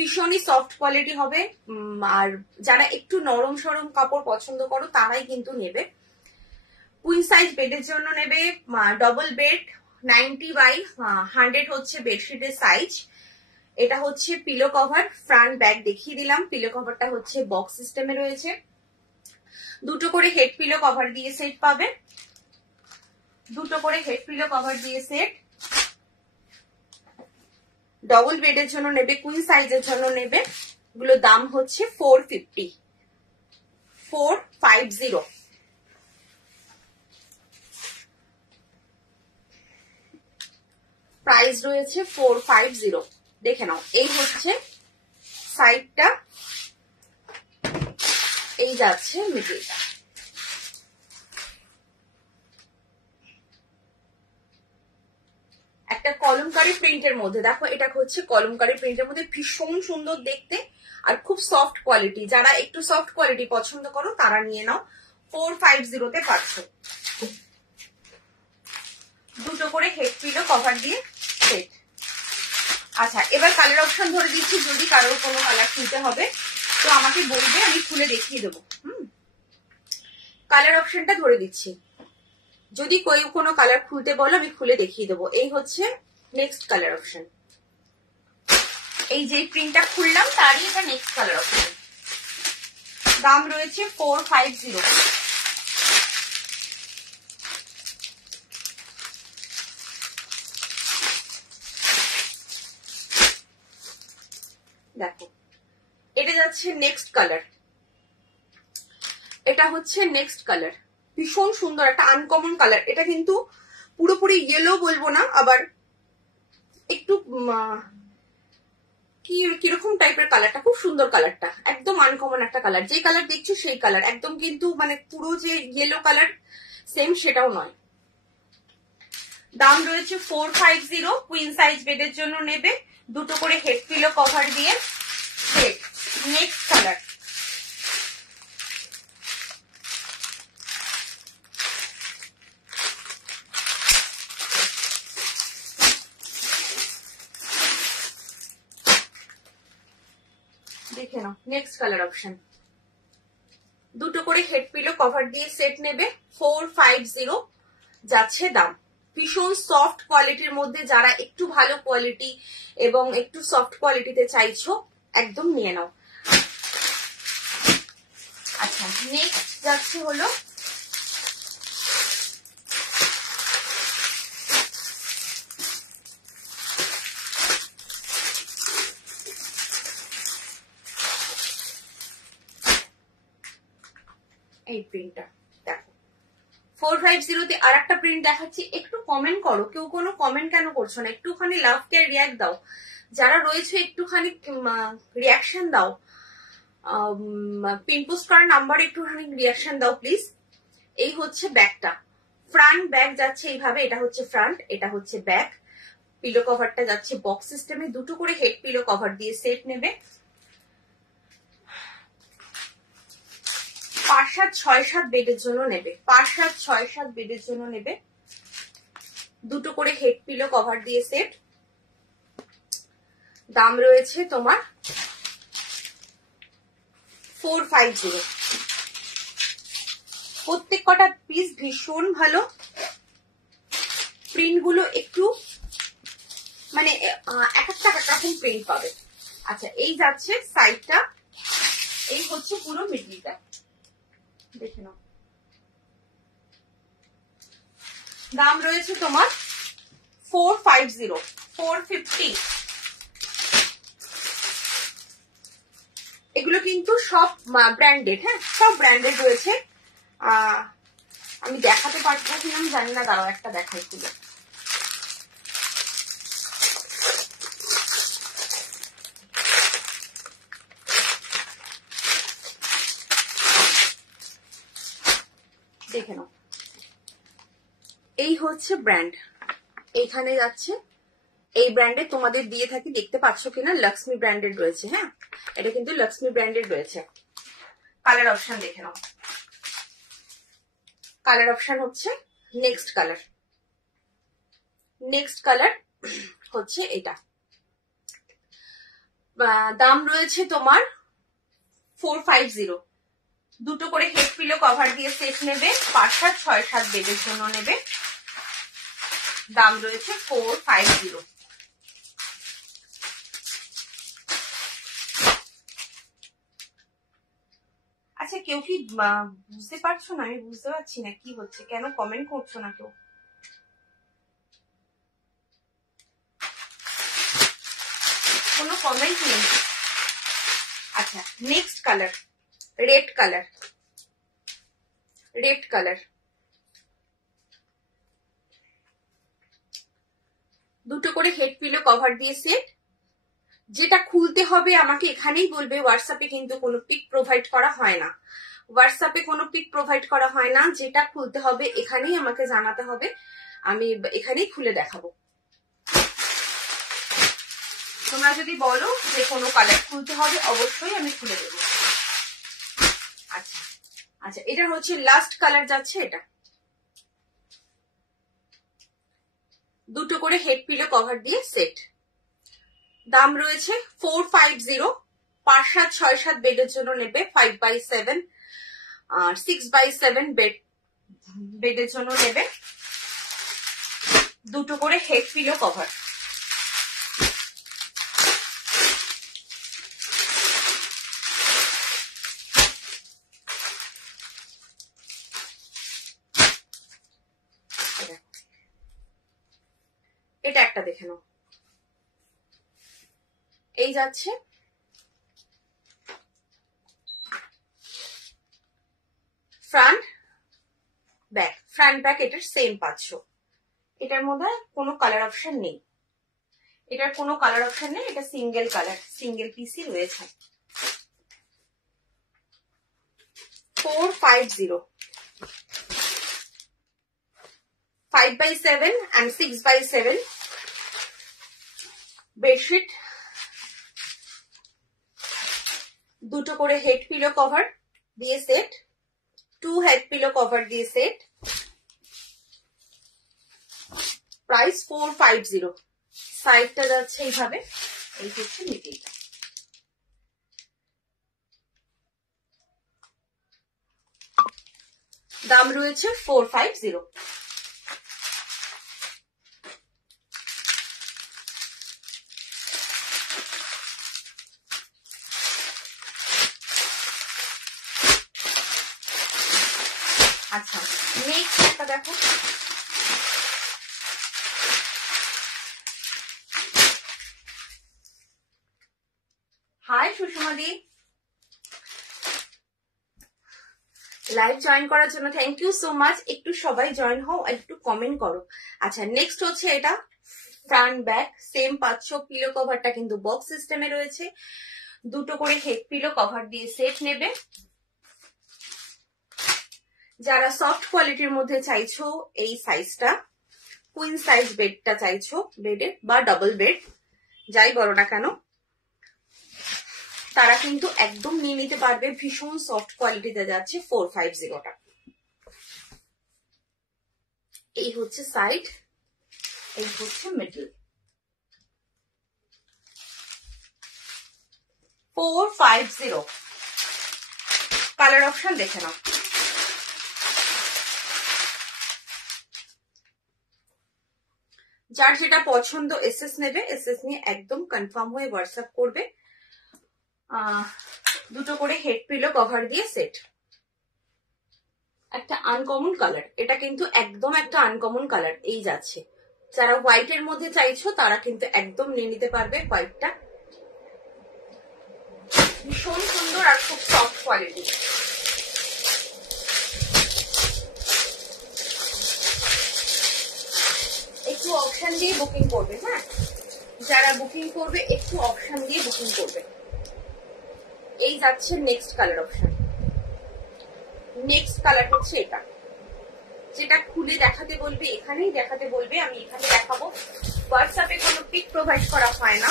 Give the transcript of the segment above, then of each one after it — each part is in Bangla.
ভীষণই সফট কোয়ালিটি হবে। আর যারা একটু নরম সরম কাপড় পছন্দ করো তারাই কিন্তু নেবে। কুইন সাইজ বেডের জন্য নেবে। ডবল বেড 90/100 হচ্ছে বেডশিটের সাইজ। এটা হচ্ছে পিলো কভার, ফ্রন্ট ব্যাক দেখিয়ে দিলাম। পিলো কভারটা হচ্ছে বক্স সিস্টেমে রয়েছে। দুটো করে হেড পিলো কভার দিয়ে সেট পাবে, দুটো করে হেড পিলো কভার দিয়ে সেট। ডবল বেডের জন্য নেবে, কুইন সাইজের জন্য নেবে, এগুলো দাম হচ্ছে 450। প্রাইস রয়েছে 450। দেখে নাও, এই হচ্ছে সাইডটা, এই যাচ্ছে মিডলটা। একটা কলমকারী প্রিন্টের মধ্যে, দেখো এটা হচ্ছে কলমকারী প্রিন্টের মধ্যে, ভীষণ সুন্দর দেখতে আর খুব সফট কোয়ালিটি। যারা একটু সফট কোয়ালিটি পছন্দ করো তারা নিয়ে নাও। 450 পাচ্ছ। দুটো করে হেড পিলো কভার দিয়ে সেট। আচ্ছা, এবার কালার অপশন ধরে দিচ্ছি, যদি কারোর কোনো কালার খুলতে হবে তো আমাকে বলবে, আমি খুলে দেখিয়ে দেবো। কালার অপশনটা ধরে দিচ্ছি, যদি কোনো কালার খুলতে বলো আমি খুলে দেখিয়ে দেবো। এই হচ্ছে নেক্সট কালার অপশন, এই যে প্রিন্টটা খুললাম তারই এটা নেক্সট কালার অপশন। দাম রয়েছে 450। দেখো এটা যাচ্ছে নেক্সট কালার, এটা হচ্ছে নেক্সট কালার। ভীষণ সুন্দর একটা আনকমন কালার। এটা কিন্তু পুরোপুরি ইয়েলো বলবো না, আবার একটু কিরকম টাইপের কালারটা, খুব সুন্দর কালারটা, একদম আনকমন একটা কালার। যে কালার দেখছো সেই কালার, একদম কিন্তু মানে পুরো যে ইয়েলো কালার সেম সেটাও নয়। দাম রয়েছে 450। কুইন সাইজ বেডের জন্য নেবে, দুটো করে হেড পিলো কভার দিয়ে সেট। নেক্সট কালার, দেখে নাও নেক্সট কালার অপশন। দুটো করে হেড পিলো কভার দিয়ে সেট নেবে, 450 যাচ্ছে দাম। ভীষণ সফট কোয়ালিটির মধ্যে, যারা একটু ভালো কোয়ালিটি এবং একটু সফট কোয়ালিটিতে চাইছো একদম নিয়ে নাও। আচ্ছা, নেক্সট যাচ্ছে হলো এই প্রিন্টটা। দেখো 450 আর একটা প্রিন্ট দেখাচ্ছি, একটু কমেন্ট করো। কেউ কোনো কমেন্ট কেন করছো না? একটুখানি লাভ কে রিয়াক্ট দাও, যারা রয়েছে একটুখানি রিয়াকশন দাও। পিন পোস্ট করার নাম্বারে একটুখানি রিয়াকশন দাও প্লিজ। এই হচ্ছে ব্যাকটা, ফ্রন্ট ব্যাক যাচ্ছে এইভাবে। এটা হচ্ছে ফ্রন্ট, এটা হচ্ছে ব্যাক। পিলো কভারটা যাচ্ছে বক্স সিস্টেমে, দুটো করে হেড পিলো কভার দিয়ে সেট নেবে। 5-7-6-7 বেডের জন্য নেবে, 5-7-6-7 বেডের জন্য নেবে, দুটো করে হেড পিলো কভার দিয়ে সেট। দাম রয়েছে তোমার 450। প্রত্যেক কটা পিস ভীষণ ভালো, প্রিন্ট গুলো একটু মানে এক একটা রকম প্রিন্ট পাবে। আচ্ছা, এই যাচ্ছে সাইডটা, এই হচ্ছে পুরো মিডলটা, দেখে নাও। দাম রয়েছে তোমার 450। এগুলো কিন্তু সব ব্র্যান্ডেড, হ্যাঁ সব ব্র্যান্ডেড রয়েছে। আমি দেখাতে পারবো কিনা আমি জানি না, দাঁড়াও একটা দেখাই ছিল। দেখে নাও, এই হচ্ছে ব্র্যান্ড, এইখানে যাচ্ছে এই ব্র্যান্ডের তোমাদের দিয়ে থাকি, দেখতে পাচ্ছ কিনা, লক্ষ্মী ব্র্যান্ডেড রয়েছে। হ্যাঁ, এটা কিন্তু লক্ষ্মী ব্র্যান্ডেড রয়েছে। কালার অপশন দেখে নাও, কালার অপশন হচ্ছে নেক্সট কালার। নেক্সট কালার হচ্ছে এটা। দাম রয়েছে তোমার 450। দুটো করে হেড পিলো কভার দিয়ে সেট নেবে, 5-7 6-7 বেডের জন্য নেবে, দাম রয়েছে 450। আচ্ছা কেউ কি বুঝতে পারছো না? আমি বুঝতে পারছি না কি হচ্ছে, কেন কমেন্ট করছো না কেউ? কোনো কমেন্ট নেই। আচ্ছা next colour red colour. Red colour দুটো করে হেড পিলো কভার দিয়ে সেট। যেটা খুলতে হবে আমাকে এখানেই বলবে, হোয়াটসঅ্যাপে কিন্তু কোনো পিক প্রোভাইড করা হয় না। হোয়াটসঅ্যাপে কোনো পিক প্রোভাইড করা হয় না, যেটা খুলতে হবে এখানেই আমাকে জানাতে হবে, আমি এখানেই খুলে দেখাবো। তোমরা যদি বলো যে কোনো কালার খুলতে হবে অবশ্যই আমি খুলে দেবো। আচ্ছা আচ্ছা এটা হচ্ছে লাস্ট কালার যাচ্ছে এটা। দুটো করে হেড পিলো কভার দিয়ে সেট, দাম রয়েছে 450। 5-7 6-7 বেডের জন্য নেবে, 5x7 আর 6x7 বেডের জন্য নেবে, দুটো করে হেড পিলো কভার। এটা একটা দেখে নাও, এই যাচ্ছে ফ্রন্ট ব্যাক। ফ্রন্ট ব্যাক এটার সেম পাচ্ছ। এটার মধ্যে কোনো কালার অপশন নেই, এটার কোনো কালার অপশন নেই, এটা সিঙ্গেল কালার, সিঙ্গেল পিসই রয়েছে। 450 5x7 and 6x7 বেডশিট, দুটো করে হেড পিলো কভার দিয়ে সেট, 2 হেড পিলো কভার দিয়ে সেট, প্রাইস 450। সাইডটা যাচ্ছে এইভাবে, এই হচ্ছে মিডিলটা। দাম রয়েছে 450। আচ্ছা নেক্সট একটা দেখো, হাই সুষমা দি, লাইভ জয়েন করার জন্য থ্যাংক ইউ সো মাচ। একটু সবাই জয়েন হও, একটু কমেন্ট করো। আচ্ছা নেক্সট হচ্ছে এটা ফ্রন্ট ব্যাক সেম পাচ্ছ, পিলো কভারটা কিন্তু বক্স সিস্টেমে রয়েছে, দুটো করে হেড পিলো কভার দিয়ে সেট নেবে। যারা সফট কোয়ালিটির মধ্যে চাইছো এই সাইজটা, কুইন সাইজ বেডটা চাইছো বেডে বা ডাবল বেড যাই বলো না কেন, তারা কিন্তু একদম নিয়ে নিতে পারবে। ভীষণ সফট কোয়ালিটিতে যাচ্ছে 450টা। এই হচ্ছে সাইড, এই হচ্ছে মিডল। 450 কালার অপশন দেখে নাও। যার যেটা পছন্দ এসএস নেবে, এসএস নিয়ে একদম কনফার্ম হয়ে হোয়াটসঅ্যাপ করবে। দুটো করে হেড পিলো কভার দিয়ে সেট, একটা আনকমন কালার, এটা কিন্তু একদম একটা আনকমন কালার এই যাচ্ছে। যারা হোয়াইটের মধ্যে চাইছো তারা কিন্তু একদম নিয়ে নিতে পারবে হোয়াইটটা, ভীষণ সুন্দর আর খুব সফট কোয়ালিটি। একটু অপশন দিয়ে বুকিং করবে, হ্যাঁ যারা বুকিং করবে একটু অপশন দিয়ে বুকিং করবে। এই যাচ্ছে next colour option. Next colour হচ্ছে এটা, যেটা খুলে দেখাতে বলবে এখানেই দেখাতে বলবে, আমি এখানে দেখাবো। হোয়াটসঅ্যাপে কোনো পিক প্রোভাইড করা হয় না।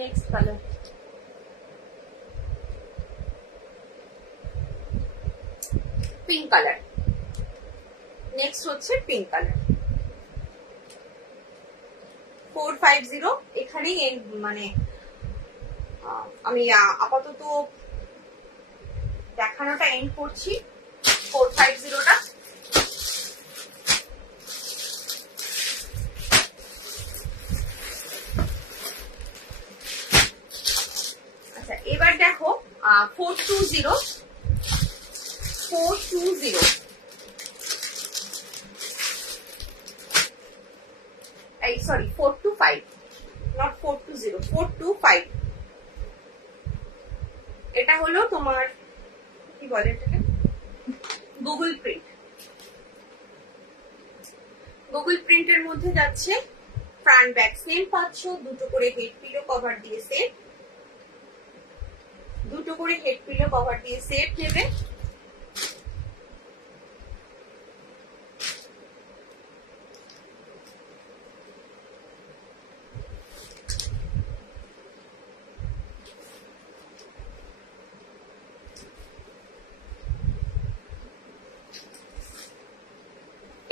Next colour pink colour. Next হচ্ছে পিঙ্ক কালার। 450 এখানেই মানে আমি আপাতত দেখানোটা এন্ড করছি 450টা। আচ্ছা এবার দেখো 420 এই সরি 425 নট 420 425। এটা হলো তোমার কি বলে এটাকে গুগল প্রিন্ট। গুগল প্রিন্টের মধ্যে যাচ্ছে ফ্রন্ট ব্যাক সেম পাচ্ছ, দুটো করে হেড পিলো কভার দিয়ে সেট, দুটো করে হেড পিলো কভার দিয়ে সেট নেবে।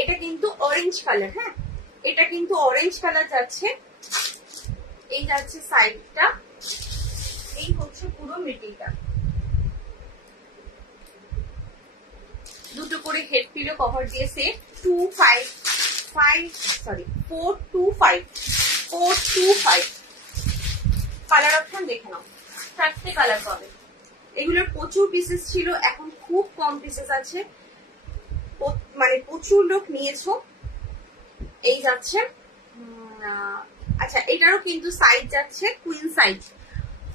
এটা কিন্তু অরেঞ্জ কালার, হ্যাঁ এটা কিন্তু অরেঞ্জ কালার যাচ্ছে। এই যাচ্ছে সাইডটা, এই হচ্ছে পুরো মিডিলটা। দুটো করে হেড পিলো কভার দিয়ে সেট 425 কালার অপশন দেখে নাও, 4টে কালার পাবে। এগুলোর প্রচুর পিসেস ছিল, এখন খুব কম পিসেস আছে, মানে প্রচুর লোক নিয়েছো। এই যাচ্ছে আচ্ছা এটারও কিন্তু সাইজ যাচ্ছে কুইন সাইজ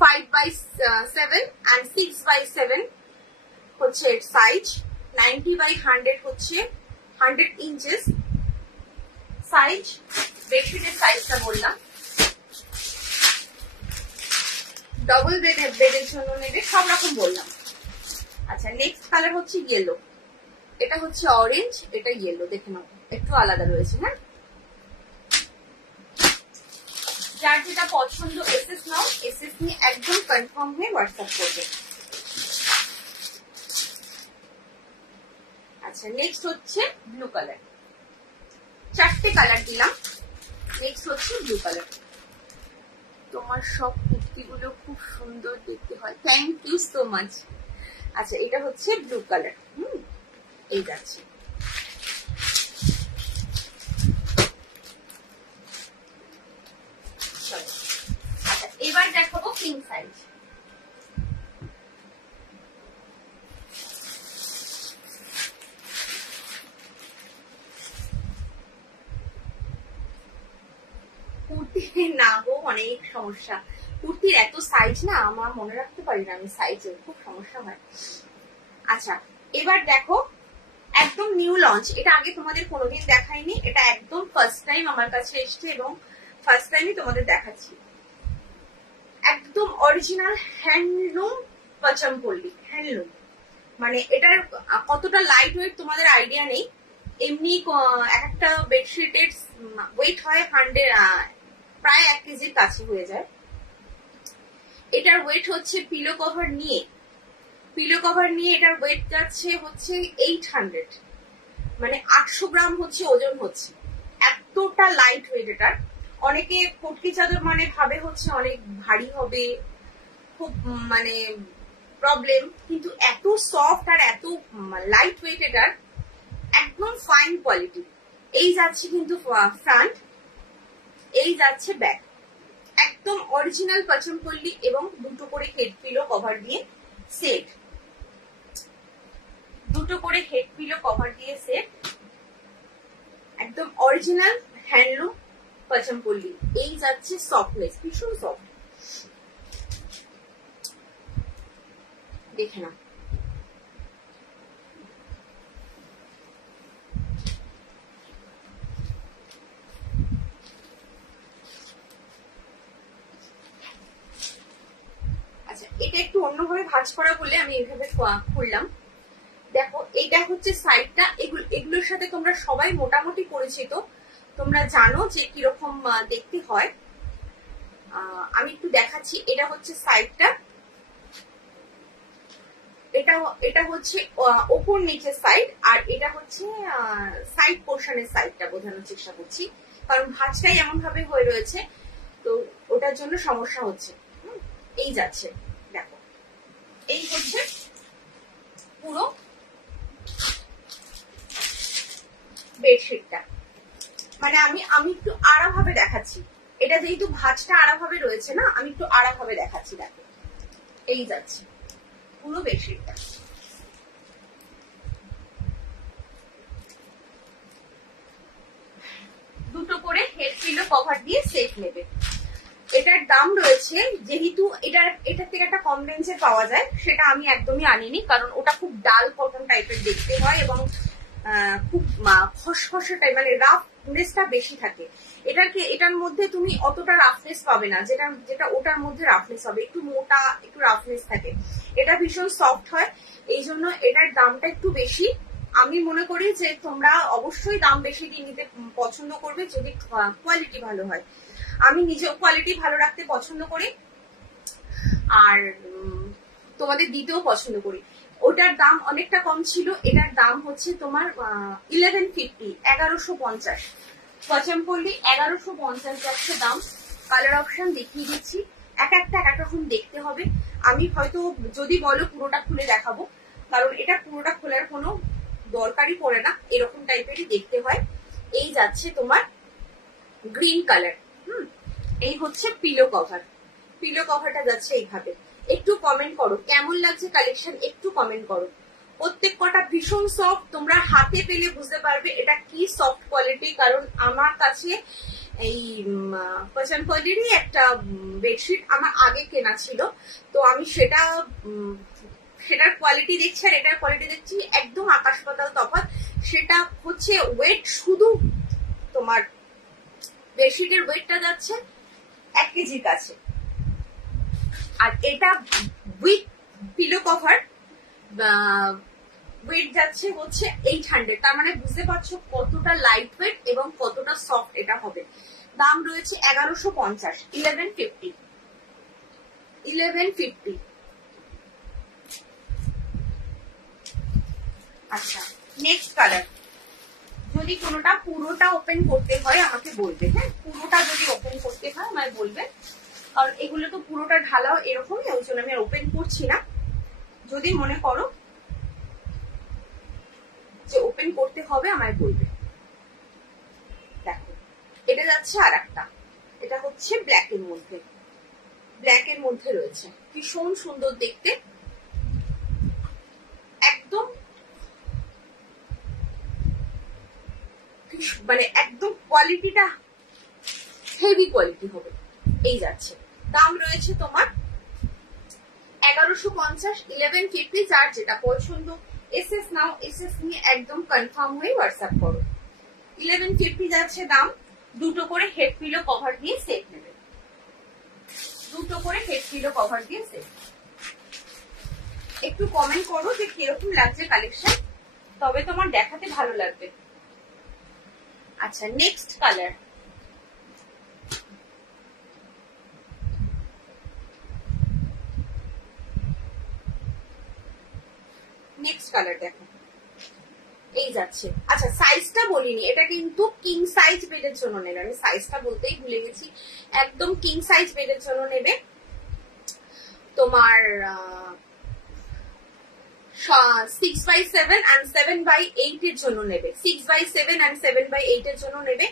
5/7 and 6/7 হচ্ছে সাইজ, 90/100 হচ্ছে 100 ইঞ্চেস সাইজ। বেডশিটের সাইজটা বললাম, ডবল বেডের জন্য নেবে সব রকম বললাম। আচ্ছা নেক্সট কালার হচ্ছে ইয়েলো, এটা হচ্ছে অরেঞ্জ, এটা ইয়েলো, দেখে নাও একটু আলাদা রয়েছে। হ্যাঁ যার যেটা পছন্দ এসএস নাও, এসএস নিয়ে একদম কনফার্ম হয়ে হোয়াটসঅ্যাপ করবে। আচ্ছা নেক্সট হচ্ছে ব্লু কালার, 4টে কালার দিলাম। নেক্সট হচ্ছে ব্লু কালার। তোমার সব কুর্তিগুলো খুব সুন্দর দেখতে হয়, থ্যাংক ইউ সো মাচ। আচ্ছা এটা হচ্ছে ব্লু কালার, এই যাচ্ছে। আচ্ছা এবার দেখাবো কিং সাইজ। কুর্তি না গো অনেক সমস্যা, কুর্তির এত সাইজ না আমার মনে রাখতে পারি না আমি, সাইজের খুব সমস্যা হয়। আচ্ছা এবার দেখো একদম নিউ লঞ্চ, এটা আগে তোমাদের কোনোদিন দেখাইনি, এটা একদম ফার্স্ট টাইম আমার কাছে এসছে এবং ফার্স্ট টাইমই তোমাদের দেখাচ্ছি। একদম অরিজিনাল হ্যান্ডলুম পচমপল্লি, হ্যান্ডলুম মানে এটার কতটা লাইট ওয়েট তোমাদের আইডিয়া নেই। এমনি একটা বেডশিটের ওয়েট হয় 100, প্রায় 1 কেজির কাছে হয়ে যায়। এটার ওয়েট হচ্ছে পিলো কভার নিয়ে এটার ওয়েট যাচ্ছে হচ্ছে 800, মানে 800 গ্রাম হচ্ছে ওজন হচ্ছে, এতটা লাইট ওয়েট এটার। অনেকে ফটকি চাদর মানে ভাবে হচ্ছে অনেক ভারী হবে, খুব মানে প্রবলেম, কিন্তু এত সফট আর এত লাইট ওয়েট এটার, একদম ফাইন কোয়ালিটি। এই যাচ্ছে কিন্তু ফ্রন্ট, এই যাচ্ছে ব্যাক, একদম অরিজিনাল পচমপল্লি এবং দুটো করে হেড পিলো কভার দিয়ে সেট, দুটো করে হেড পিলো কভার দিয়ে সেট, একদম অরিজিনাল হ্যান্ডলুম পচমপল্লি। এই যাচ্ছে সফটনেস, ভীষণ সফট, দেখে না। আচ্ছা এটা একটু অন্যভাবে ভাঁজ করা বলে আমি এইভাবে খুললাম। দেখো এইটা হচ্ছে সাইডটা, এগুলোর সাথে তোমরা সবাই মোটামুটি পরিচিত, তোমরা জানো যে কিরকম দেখতে হয়। আমি একটু দেখাচ্ছি, এটা হচ্ছে সাইডটা, এটা হচ্ছে ওপর নিচের সাইড, আর এটা হচ্ছে সাইড পোর্শনের সাইডটা বোঝানোর চেষ্টা করছি, কারণ ভাঁজটাই এমন ভাবে হয়ে রয়েছে। তো ওটার জন্য সমস্যা হচ্ছে। এই যাচ্ছে, দেখো এই হচ্ছে পুরো বেডশিটটা। মানে আমি একটু আড়া ভাবে দেখাচ্ছি, এটা যেহেতু ভাঁজটা আড়া ভাবে রয়েছে না, আমি একটু আড়া ভাবে দেখাচ্ছি। দেখো এই যাচ্ছে পুরো বেডশিটটা। দুটো করে হেড পিলো কভার দিয়ে সেট নেবে। এটার দাম রয়েছে, যেহেতু এটার থেকে একটা কম রেঞ্জের পাওয়া যায়, সেটা আমি একদমই আনিনি, কারণ ওটা খুব ডাল কটন টাইপের দেখতে হয় এবং খুব খসখসে টাইপ, মানে রাফনেসটা বেশি থাকে। এটার মধ্যে তুমি অতটা রাফনেস পাবে না, যেটা ওটার মধ্যে রাফনেস হবে, একটু মোটা একটু রাফনেস থাকে। এটা ভীষণ সফট হয়, এই জন্য এটার দামটা একটু বেশি। আমি মনে করি যে তোমরা অবশ্যই দাম বেশি দিয়ে নিতে পছন্দ করবে যদি কোয়ালিটি ভালো হয়। আমি নিজেও কোয়ালিটি ভালো রাখতে পছন্দ করি আর তোমাদের দিতেও পছন্দ করি। ওটার দাম অনেকটা কম ছিল, এটার দাম হচ্ছে তোমার 1150, 1150। পচমপল্লি 1150 যাচ্ছে দাম। কালার অপশন দেখিয়ে দিচ্ছি, এক একটা এক এক রকম দেখতে হবে। আমি হয়তো যদি বলো পুরোটা খুলে দেখাবো, কারণ এটা পুরোটা খোলার কোনো দরকারই পড়ে না, এরকম টাইপেরই দেখতে হয়। এই যাচ্ছে তোমার গ্রিন কালার। এই হচ্ছে পিলো কভার। পিলো কভারটা যাচ্ছে এইভাবে। একটু কমেন্ট করো কেমন লাগছে কালেকশন, একটু কমেন্ট করো। প্রত্যেক কটা ভীষণ সফট, তোমরা হাতে পেলে বুঝতে পারবে এটা কি সফট কোয়ালিটি। কারণ আমার কাছে এই পচমপল্লিরই একটা বেডশিট আমার আগে কেনা ছিল, তো আমি সেটার কোয়ালিটি দেখছি আর এটার কোয়ালিটি দেখছি একদম আকাশ পাতাল তফাৎ। সেটা হচ্ছে ওয়েট, শুধু তোমার বেডশিটের ওয়েটটা যাচ্ছে 1 কেজির কাছে, আর এটা উইথ পিলো কভার ওয়েট যাচ্ছে হচ্ছে 800। তার মানে বুঝতে পারছো কতটা লাইট ওয়েট এবং কতটা সফট এটা হবে। দাম রয়েছে 1150, 1150। আচ্ছা, নেক্সট কালার। যদি কোনোটা পুরোটা ওপেন করতে হয় আমাকে বলবে, হ্যাঁ পুরোটা যদি ওপেন করতে হয় আমায় বলবে, কারণ এগুলো তো পুরোটা ঢালাও এরকমই, ওই জন্য আমি আর ওপেন করছি না। যদি মনে করো যে ওপেন করতে হবে আমায় বলবে। দেখো এটা যাচ্ছে আর একটা, এটা হচ্ছে ব্ল্যাকের মধ্যে, ব্ল্যাকের মধ্যে রয়েছে, ভীষণ সুন্দর দেখতে, একদম মানে একদম কোয়ালিটিটা হেভি কোয়ালিটি হবে। এই যাচ্ছে, দাম রয়েছে তোমার 1150, 1150। যার যেটা পছন্দ এসএস নাও, এসএস নিয়ে একদম কনফার্ম হয়ে হোয়াটসঅ্যাপ করো। 1150 যাচ্ছে দাম। দুটো করে হেড পিলো কভার দিয়ে সেট নেবে, দুটো করে হেড পিলো কভার দিয়ে সেট। একটু কমেন্ট করো যে কিরকম লাগছে কালেকশন, তবে তোমার দেখাতে ভালো লাগবে। আচ্ছা, নেক্সট কালার। নেক্সট কালার দেখো, এই যাচ্ছে। আচ্ছা, সাইজটা বলিনি, এটা কিন্তু কিং সাইজ বেডের জন্য নেবে, আমি সাইজটা বলতেই ভুলে গেছি। একদম কিং সাইজ বেডের জন্য নেবে। তোমার 6x7 and 7x8 এর জন্য নেবে, 6x7 and 7x8 এর জন্য নেবে।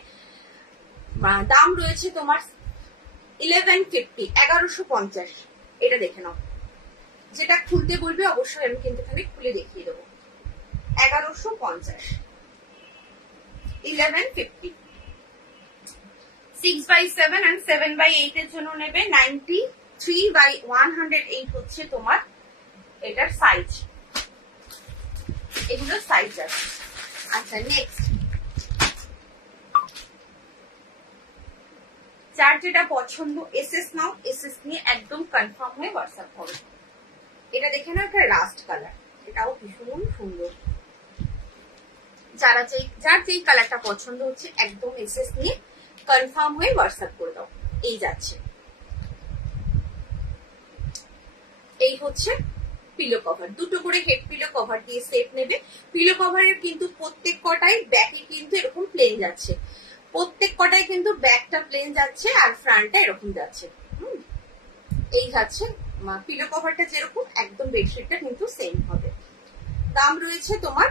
দাম রয়েছে তোমার 1150, 1150। এটা দেখে নাও, যেটা খুলতে বলবে অবশ্যই আমি কিন্তু এখানে খুলে দেখিয়ে দেবো। 1150, 1150। 6x7 and 7x8 এর জন্য নেবে। 93/108 হচ্ছে তোমার এটার সাইজ, এগুলো সাইজ আছে। আচ্ছা, নেক্সট। যার যেটা পছন্দ এসএস নাও, এসএস নিয়ে একদম কনফার্ম হয়ে হোয়াটসঅ্যাপ করো। এটা দেখে নাও, একটা রাস্ট কালার, এটাও ভীষণ সুন্দর। যার যেই কালারটা পছন্দ হচ্ছে একদম এসএস নিয়ে কনফার্ম হয়ে হোয়াটসঅ্যাপ করে দাও। এই যাচ্ছে, এই হচ্ছে পিলো কভার। দুটো করে হেড পিলো কভার দিয়ে সেট নেবে। পিলো কভারের কিন্তু প্রত্যেক কটাই ব্যাকে কিন্তু এরকম প্লেন যাচ্ছে, প্রত্যেক কটায় কিন্তু ব্যাকটা প্লেন যাচ্ছে আর ফ্রন্টটা এরকম যাচ্ছে। এই যাচ্ছে পিলো কভারটা যেরকম একদম বেডশিটটা কিন্তু সেম হবে। দাম রয়েছে তোমার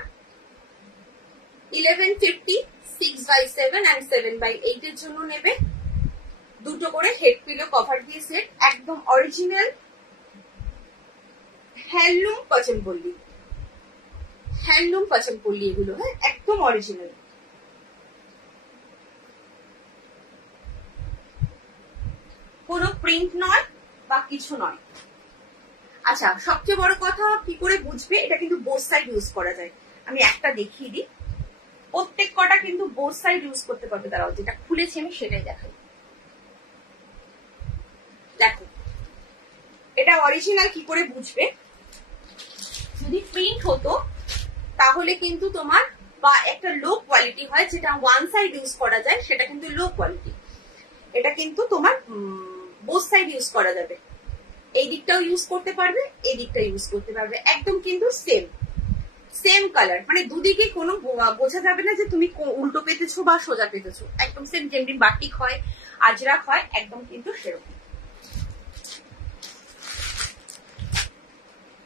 1150, 6x7 and 7x8 এর জন্য নেবে। দুটো করে হেড পিলো কভার দিয়ে সেট, একদম অরিজিনাল হ্যান্ডলুম পচনপল্লী, হ্যান্ডলুম পচনপল্লী এগুলো, হ্যাঁ একদম অরিজিনাল। কোনো প্রিন্ট নয় বা কিছু নয়। আচ্ছা, সবচেয়ে বড় কথা কি করে বুঝবে এটা কিন্তু বোথ সাইড ইউজ করা যায়। আমি একটা দেখিয়ে দিই, প্রত্যেক কটা কিন্তু বোথ সাইড ইউজ করতে পারবে। তারাও যেটা খুলেছি আমি সেটাই দেখাই। দেখো এটা অরিজিনাল কি করে বুঝবে, যদি প্রিন্ট হতো তাহলে কিন্তু তোমার বা একটা লো কোয়ালিটি হয় যেটা ওয়ান সাইড ইউজ করা যায় সেটা কিন্তু লো কোয়ালিটি। এটা কিন্তু তোমার বোথ সাইড ইউজ করা যাবে, এই দিকটাও ইউজ করতে পারবে এই দিকটাও ইউজ করতে পারবে, একদম কিন্তু সেম সেম কালার, মানে দুদিকে কোনো বোঝা যাবে না যে তুমি উল্টো পেতেছো বা সোজা পেতেছো, একদম সেম। যেমনি বাটিক হয় আজরাক হয় একদম কিন্তু সেরকম।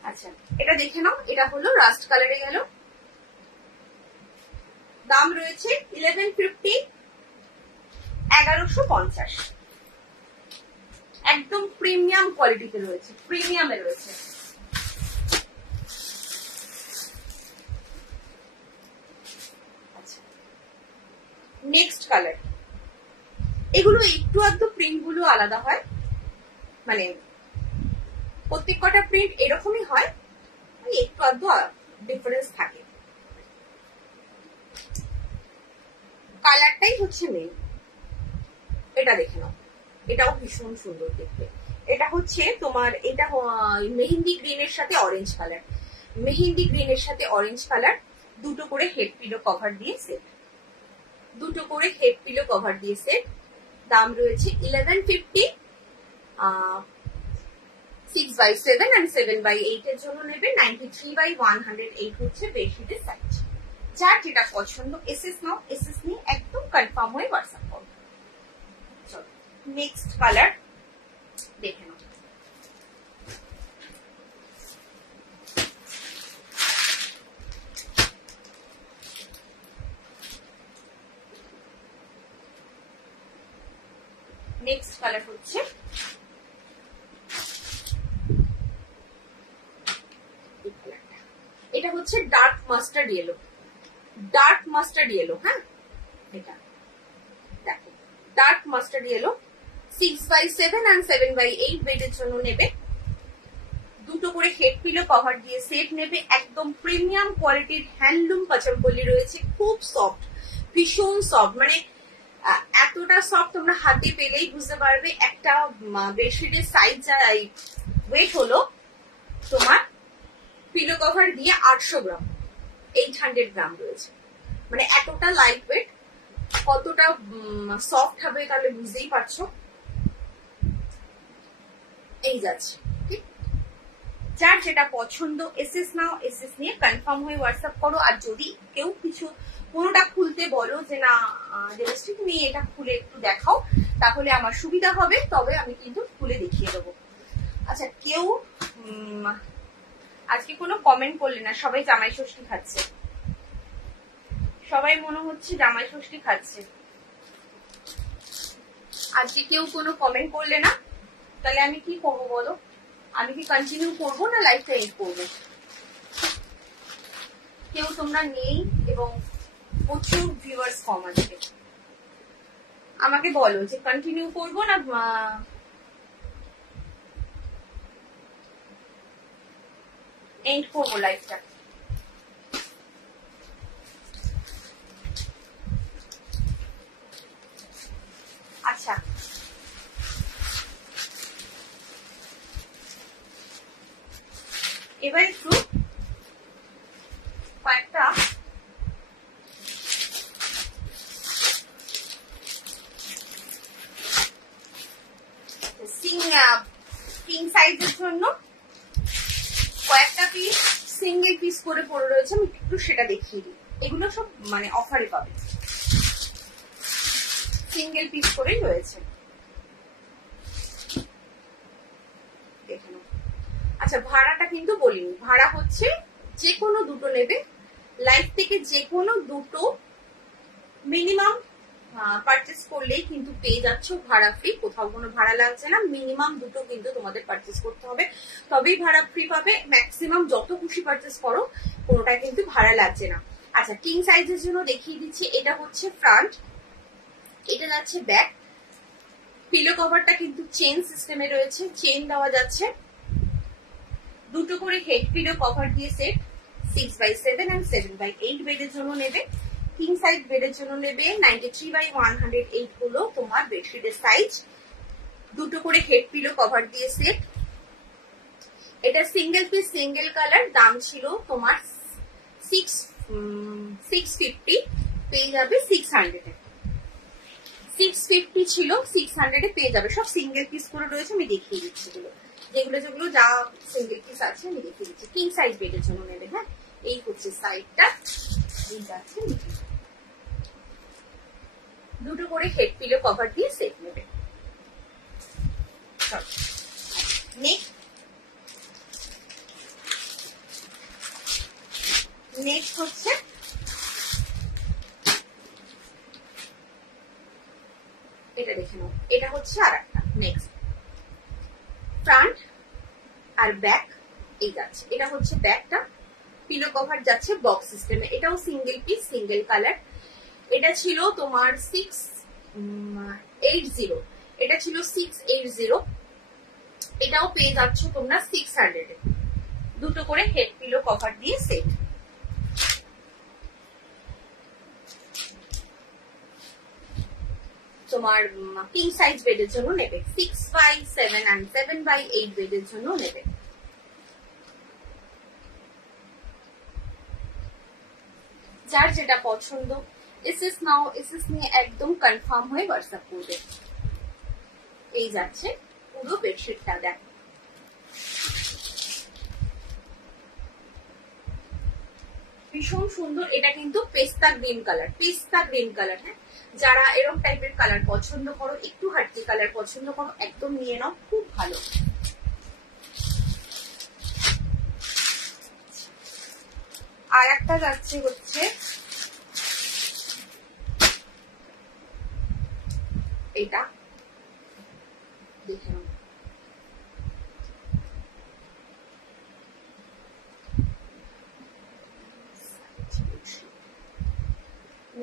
আচ্ছা এটা দেখে নাও, এটা হলো রাস্ট কালারে গেল। দাম রয়েছে 1150, 1150, একদম প্রিমিয়াম কোয়ালিটিতে রয়েছে, প্রিমিয়ামে রয়েছে। আচ্ছা নেক্সট কালার, এগুলো একটু আধটু প্রিন্ট গুলো আলাদা হয়, মানে প্রত্যেক কটা প্রিন্ট এরকমই হয়, একটু আধটু ডিফারেন্স থাকে। কালারটাই হচ্ছে মেন। এটা দেখে নাও, এটাও ভীষণ সুন্দর দেখতে। এটা হচ্ছে তোমার, এটা মেহেন্দি গ্রিনের সাথে অরেঞ্জ কালার, মেহেন্দি গ্রিনের সাথে অরেঞ্জ কালার। দুটো করে হেড পিলো কভার দিয়ে সেট, দুটো করে হেড পিলো কভার দিয়ে সেট। দাম রয়েছে 1150, 6x7 and 7x8 এর জন্য নেবে। 93/108 হচ্ছে বেডশিটের সাইজ। যার যেটা পছন্দ এসএস নাও, এসএস নিয়ে একদম কনফার্ম হয়ে হোয়াটসঅ্যাপ করো। চলো নেক্সট কালার দেখে নাও। নেক্সট কালার হচ্ছে এটা হচ্ছে dark mustard yellow, dark mustard yellow. হ্যাঁ এটা দেখো dark mustard yellow, 6x7 and 7x8 বেডের জন্য নেবে। দুটো করে হেড পিলো কভার দিয়ে সেট নেবে, একদম প্রিমিয়াম কোয়ালিটির হ্যান্ডলুম পচনপল্লী রয়েছে, খুব সফট, ভীষণ সফট, মানে এতটা সফট তোমরা হাতে পেলেই বুঝতে পারবে। একটা বেডশিটের সাইজ ওয়েট হলো তোমার পিলো কভার দিয়ে 800 গ্রাম, 800 গ্রাম রয়েছে, মানে এতটা লাইট ওয়েট, কতটা সফট হবে তাহলে বুঝতেই পারছো। এই যাচ্ছে, ঠিক। যার যেটা পছন্দ এসএস নাও, এসএস নিয়ে কনফার্ম হয়ে হোয়াটসঅ্যাপ করো। আর যদি কেউ কিছু কোনোটা খুলতে বলো যে না দেবশ্রী তুমি এটা খুলে একটু দেখাও, তাহলে আমার সুবিধা হবে, তবে আমি কিন্তু খুলে দেখিয়ে দেবো। আচ্ছা কেউ আজকে কোনো কমেন্ট করলে না, সবাই জামাই ষষ্ঠী খাচ্ছে, সবাই মনে হচ্ছে জামাই ষষ্ঠী খাচ্ছে। আজকে কেউ কোনো কমেন্ট করলে না, তাহলে আমি কি করবো বলো? আমি কি কন্টিনিউ করবো না লাইফটা এন্ড করবো? কেউ তোমরা নেই এবং প্রচুর ভিউয়ার্স কম আছে, আমাকে বলো যে কন্টিনিউ করবো না এন্ড করবো লাইফটা। আচ্ছা এবার একটু কয়েকটা কিং সাইজের জন্য কয়েকটা পিস সিঙ্গেল পিস করে পড়ে রয়েছে, আমি একটু সেটা দেখিয়ে দিই। এগুলো সব মানে অফারে পাবে। সিঙ্গেল পিস করেই রয়েছে। আচ্ছা ভাড়াটা কিন্তু বলিনি, ভাড়া হচ্ছে যে কোনো দুটো নেবে, লাইফ থেকে যে কোনো দুটো মিনিমাম পারচেস করলেই কিন্তু পেয়ে যাচ্ছ ভাড়া ফ্রি, কোথাও কোনো ভাড়া লাগছে না, মিনিমাম দুটো কিন্তু তোমাদের পারচেস করতে হবে তবেই ভাড়া ফ্রি পাবে। ম্যাক্সিমাম যত খুশি পারচেস করো কোনোটা কিন্তু ভাড়া লাগছে না। আচ্ছা কিং সাইজের জন্য দেখিয়ে দিচ্ছি, এটা হচ্ছে ফ্রন্ট, এটা যাচ্ছে ব্যাক। পিলো কভারটা কিন্তু চেন সিস্টেমে রয়েছে, চেন দেওয়া যাচ্ছে, দুটো করে হেড পিলো কভার দিয়ে সেট। 6x7 and 7x8 বেডের জন্য নেবে, কিং সাইজ বেডের জন্য নেবে 93/108 হলো তোমার বেডশিটের সাইজ, দুটো করে হেড পিলো কভার দিয়ে সেট। এটা সিঙ্গেল পিস সিঙ্গেল কালার, দাম ছিল তোমার 650, পেয়ে যাবে 600 এ। 650 ছিল, 600 এ পেয়ে যাবে। সব সিঙ্গেল পিস করে রয়েছে, আমি দেখিয়ে দিচ্ছি যেগুলো যেগুলো যা সিঙ্গেল পিস আছে আমি দেখিয়ে দিচ্ছি। কিং সাইজ বেডের জন্য নেবে। হ্যাঁ এই হচ্ছে সাইডটা, এই যাচ্ছে দুটো করে হেড পিলো কভার দিয়ে সেট নেবে। নেক্সট হচ্ছে এটা দেখে নাও, এটা হচ্ছে আর একটা। নেক্সট ফ্রন্ট আর ব্যাক এই যাচ্ছে, এটা হচ্ছে ব্যাকটা, পিলো কভার যাচ্ছে বক্স সিস্টেমে, এটাও সিঙ্গেল পিস সিঙ্গেল কালার। এটা ছিল তোমার 680, এটা ছিল 680, এটাও পেয়ে যাচ্ছ তোমরা 600 এ, দুটো করে হেড পিলো কভার দিয়ে সেট। তোমার কিং সাইজ বেডের জন্য নেবে, 6x7 and 7x8 বেডের জন্য নেবে। যার যেটা পছন্দ এসএস নাও, এসএস নিয়ে একদম কনফার্ম হয়ে হোয়াটসঅ্যাপ করবে। এই যাচ্ছে পুরো বেডশিটটা, দেখ ভীষণ সুন্দর। এটা কিন্তু পেস্তা গ্রিন কালার, পেস্তা গ্রিন কালার। হ্যাঁ যারা এরকম টাইপের কালার পছন্দ করো, একটু হাটকি কালার পছন্দ করো, একদম নিয়ে নাও, খুব ভালো। আর একটা যাচ্ছে হচ্ছে এটা, দেখে নাও,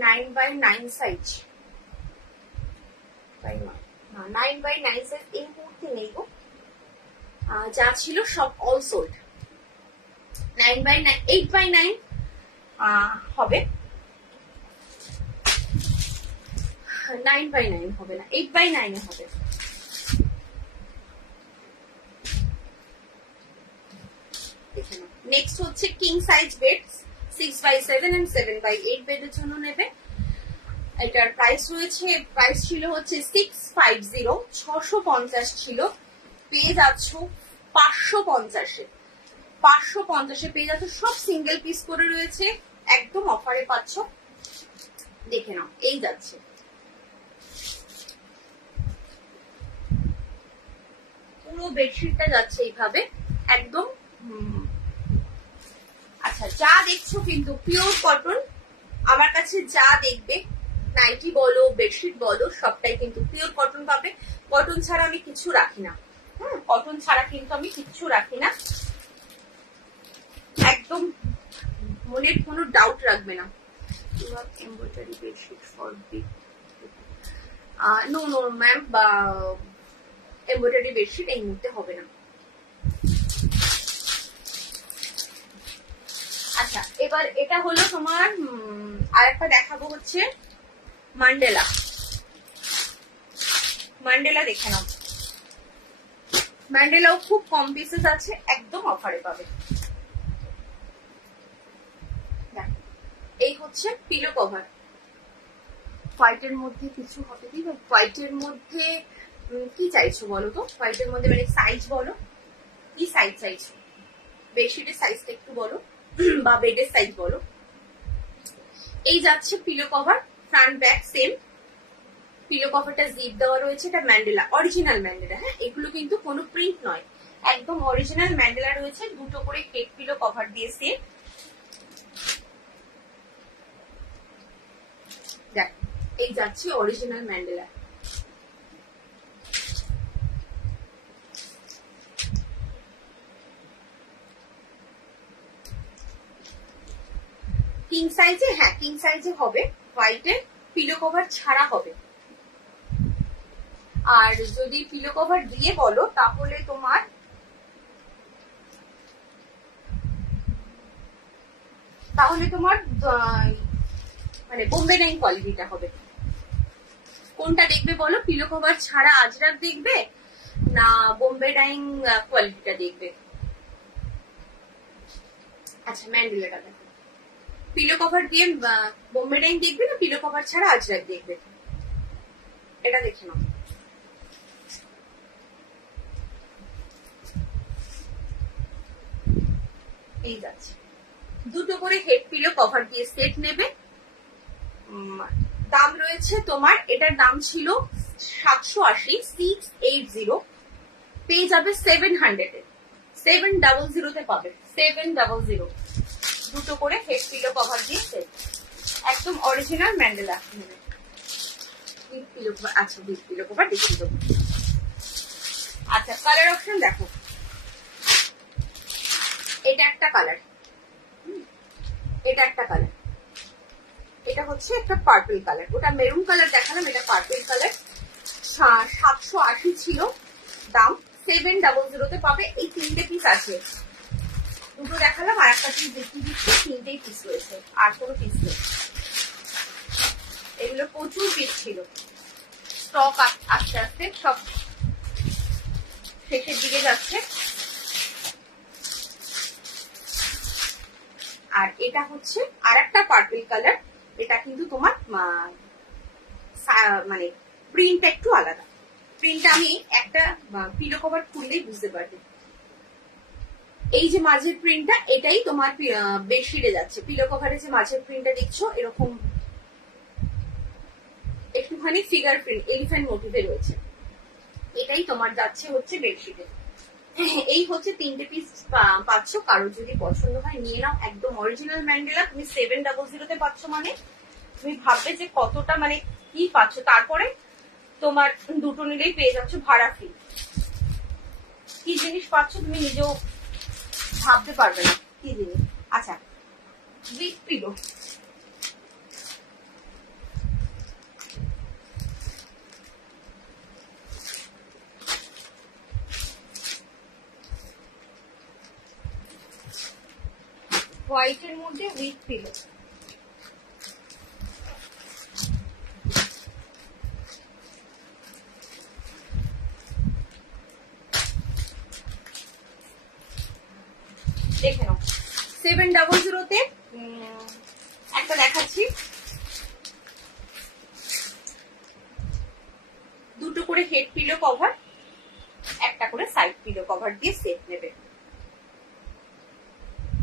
9x9 সাইজ, 9x9 সাইজ এই মুহূর্তে নেই গো, যা ছিল সব অল সোল্ড। 9x9, 8x9 হবে, 9x9 হবে না, 8x9 হবে। নেক্সট হচ্ছে king size bed, 6x7 and 7x8 বেডের জন্য নেবে। এটার প্রাইস রয়েছে, প্রাইস ছিল হচ্ছে 650, 650 ছিল, পেয়ে যাচ্ছ 550 এ, 550 এ পেয়ে যাচ্ছ। সব সিঙ্গেল পিস করে রয়েছে, একদম অফারে পাচ্ছ, দেখে নাও। এই যাচ্ছে পুরো বেডশিটটা যাচ্ছে এইভাবে একদম। আচ্ছা যা দেখছো কিন্তু পিওর কটন, আমার কাছে যা দেখবে নাইটি বলো বেডশিট বলো সবটাই কিন্তু পিওর কটন পাবে, কটন ছাড়া আমি কিছু রাখি না। কটন ছাড়া কিন্তু আমি কিচ্ছু রাখি না, একদম মনের কোনো ডাউট রাখবে না। Embroidery bedsheet for big, no no ma'am, বা এমব্রয়ডারি বেডশিট এই মুহূর্তে হবে না। আচ্ছা এবার এটা হলো তোমার আরেকটা দেখাবো হচ্ছে মান্ডেলা। মান্ডেলা দেখে নাও, ম্যান্ডেলাও খুব কম পিসেস আছে, একদম অফারে পাবে। এই হচ্ছে পিলো কভার, হোয়াইটের মধ্যে কিছু হবে কি, হোয়াইটের মধ্যে কি চাইছো বলো তো, হোয়াইটের মধ্যে মানে সাইজ বলো, কি সাইজ চাইছো, বেডশিটের সাইজটা একটু বলো বা বেডের সাইজ বলো। এই যাচ্ছে pillow cover, front back same, pillow কভারটা জিপ দেওয়া রয়েছে, এটা ম্যান্ডেলা, অরিজিনাল ম্যান্ডেলা। হ্যাঁ, এগুলো কিন্তু কোনো প্রিন্ট নয়, একদম অরিজিনাল ম্যান্ডেলা রয়েছে। দুটো করে হেড পিলো কভার দিয়ে সেট। দেখ, এই যাচ্ছে অরিজিনাল ম্যান্ডেলা। কিং সাইজে, হ্যাঁ কিং সাইজে হবে, হোয়াইটের পিলো কভার ছাড়া হবে। আর যদি পিলো কভার দিয়ে বলো তাহলে তোমার মানে বোম্বে ডাইং কোয়ালিটিটা হবে। কোনটা দেখবে বলো, পিলো কভার ছাড়া আজরাক দেখবে না বোম্বে ডাইং কোয়ালিটিটা দেখবে? আচ্ছা ম্যান্ডেলাটা দেখো, পিলো কভার দিয়ে বোম্বে ডাইং দেখবে না পিলো কভার ছাড়া আজরাক দেখবে? এটা দেখে নাও। এই যাচ্ছে, দুটো করে হেড পিলো কভার দিয়ে সেট নেবে। দাম রয়েছে তোমার, এটার দাম ছিল 780, 680, পেয়ে যাবে 700 এ, 700 তে পাবে, 700। দুটো করে হেড পিলো কভার দিয়ে সেট, একদম অরিজিনাল ম্যান্ডেলা নেবে। পিলো কভার, আচ্ছা পিলো কভার দেখিয়ে দেবো। আচ্ছা কালার অপশন দেখো, এটা একটা কালার, এটা একটা কালার, এটা হচ্ছে একটা পার্পল কালার, ওটা মেরুন কালার দেখালাম, এটা পার্পল কালার। 780 ছিল দাম, 700 তে পাবে। এই তিনটে পিস আছে, দুটো দেখালাম আর একটা পিস দেখিয়ে দিচ্ছি, তিনটেই পিস রয়েছে, আর কোনো পিস নেই। এগুলো প্রচুর পিস ছিল, স্টক আস্তে আস্তে সব শেষের দিকে যাচ্ছে। আর এটা হচ্ছে আর একটা পার্পল কালার, এটা কিন্তু তোমার মানে প্রিন্টটা একটু আলাদা। প্রিন্টটা আমি একটা পিলো কভার খুললেই বুঝতে পারবে। এই যে মাঝের প্রিন্টটা, এটাই তোমার বেডশিটে যাচ্ছে। পিলো কভারে যে মাঝের প্রিন্টটা দেখছো এরকম একটুখানি ফিগার প্রিন্ট, এলিফ্যান্ট মোটিভে রয়েছে, এটাই তোমার যাচ্ছে হচ্ছে বেডশিটে। এই হচ্ছে তিনটে পিস পাচ্ছ, কারোর যদি পছন্দ হয় নিয়ে নাও, একদম অরিজিনাল ম্যান্ডেলা। তুমি 700 তে পাচ্ছ, মানে তুমি ভাববে যে কতটা মানে কি পাচ্ছ। তারপরে তোমার দুটো নিলেই পেয়ে যাচ্ছ ভাড়া ফ্রি। কি জিনিস পাচ্ছ তুমি নিজেও ভাবতে পারবে না কি জিনিস। আচ্ছা উইথ পিলো, হোয়াইটের মধ্যে উইথ পিলো। দেখে নাও 700 তে একটা দেখাচ্ছি, দুটো করে হেড পিলো কভার, একটা করে সাইড পিলো কভার দিয়ে সেট নেবে।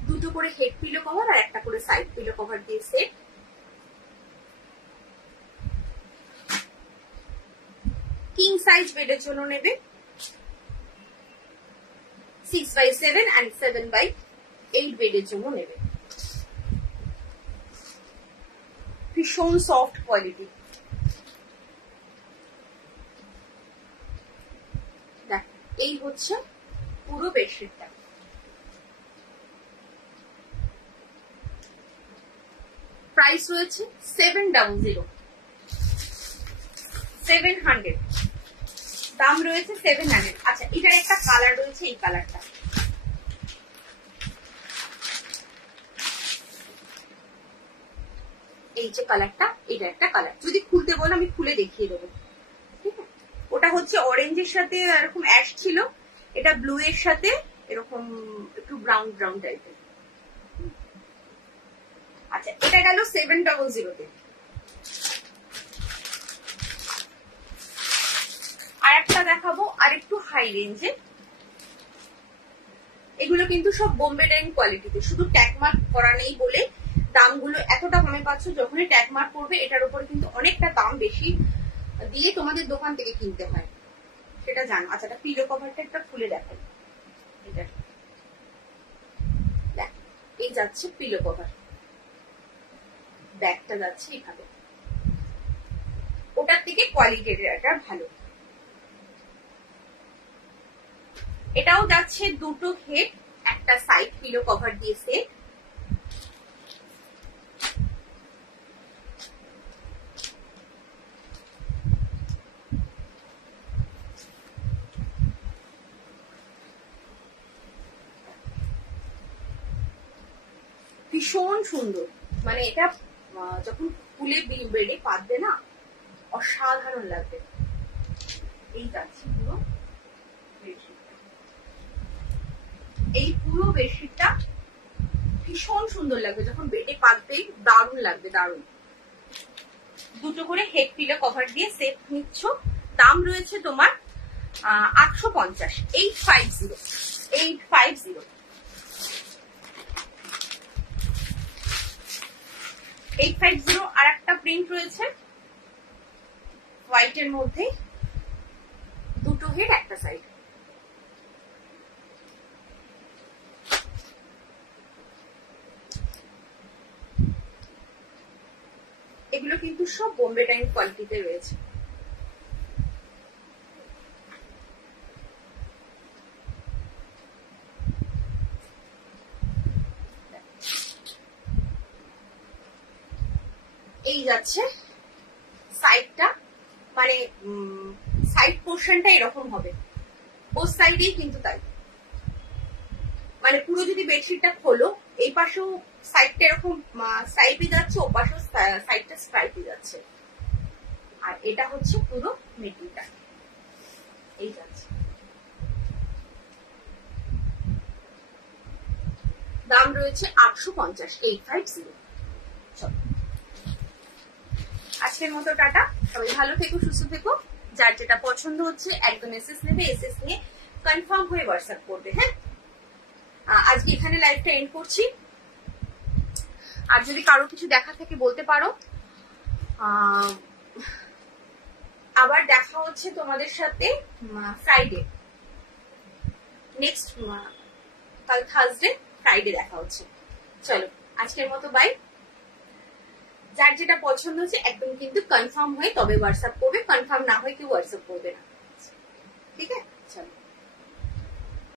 দুটো করে হেড পিলো কভার আর একটা করে সাইড পিলো কভার দিয়ে সেট। কিং সাইজ বেডের জন্য নেবে, 6x7 and 7x8 বেডের জন্য নেবে। ভীষণ সফট কোয়ালিটি। দেখ, এই হচ্ছে পুরো বেডশিটটা। প্রাইস রয়েছে 700, 700, দাম রয়েছে 700। আচ্ছা এটার একটা কালার রয়েছে, এই কালারটা, এই যে কালারটা, এটা একটা কালার। যদি খুলতে বলো আমি খুলে দেখিয়ে দেবো, ঠিক আছে? ওটা হচ্ছে অরেঞ্জের সাথে এরকম অ্যাশ ছিল, এটা ব্লু এর সাথে এরকম একটু ব্রাউন ব্রাউন টাইপের। আচ্ছা এটা গেল 700 তে। আর একটা দেখাবো আর একটু হাই রেঞ্জে। এগুলো কিন্তু সব বোম্বে ডাইং কোয়ালিটিতে, শুধু ট্যাগমার্ক করা নেই বলে দামগুলো এতটা কমে পাচ্ছ। যখনই ট্যাগমার্ক করবে এটার উপরে কিন্তু অনেকটা দাম বেশি দিয়ে তোমাদের দোকান থেকে কিনতে হয়, সেটা জানো। আচ্ছা, এটা পিলো কভারটা একটা খুলে দেখাই। এটা দেখ, এই যাচ্ছে পিলো কভার, ব্যাগটা যাচ্ছে এইভাবে, ওটার থেকে কোয়ালিটিটা ভালো। এটাও যাচ্ছে দুটো হেড একটা সাইড পিলো কভার দিয়ে সেট। ভীষণ সুন্দর, মানে এটা যখন খুলে বেডে পাতবে না অসাধারণ লাগবে। এই যাচ্ছে পুরো বেডশিটটা, এই পুরো বেডশিটটা ভীষণ সুন্দর লাগবে যখন বেডে পাতবে, দারুণ লাগবে, দারুণ। দুটো করে হেড পিলো কভার দিয়ে সেট নিচ্ছ, দাম রয়েছে তোমার 850, 850, 850। 850 আর একটা প্রিন্ট রয়েছে হোয়াইটের মধ্যে, দুটো হেড একটা সাইড। এগুলো কিন্তু সব বোম্বে টাইম কোয়ালিটিতে রয়েছে। এই যাচ্ছে সাইডটা, মানে সাইড পোর্শনটা এরকম হবে, ও সাইডেই কিন্তু তাই, মানে পুরো যদি বেডশিটটা খোলো এই পাশেও সাইডটা এরকম স্ট্রাইপে যাচ্ছে, ও পাশেও সাইডটা স্ট্রাইপে যাচ্ছে। আর এটা হচ্ছে পুরো মিডিলটা, এই যাচ্ছে। দাম রয়েছে 850, 850। আজকের মতো টাটা, সবাই ভালো থেকো, সুস্থ থেকো। যার যেটা পছন্দ হচ্ছে একদম এসএস নেবে, এসএস নিয়ে কনফার্ম হয়ে হোয়াটসঅ্যাপ করবে। হ্যাঁ, আজকে এখানে লাইভটা এন্ড করছি। আর যদি কারো কিছু দেখা থাকে বলতে পারো। আবার দেখা হচ্ছে তোমাদের সাথে ফ্রাইডে, নেক্সট কাল থার্সডে, ফ্রাইডে দেখা হচ্ছে। চলো আজকের মতো বাই। যার যেটা পছন্দ হচ্ছে একদম কিন্তু কনফার্ম হয়ে তবে হোয়াটসঅ্যাপ করবে, কনফার্ম না হয়ে কেউ হোয়াটসঅ্যাপ করবে না, ঠিক আছে? চলো।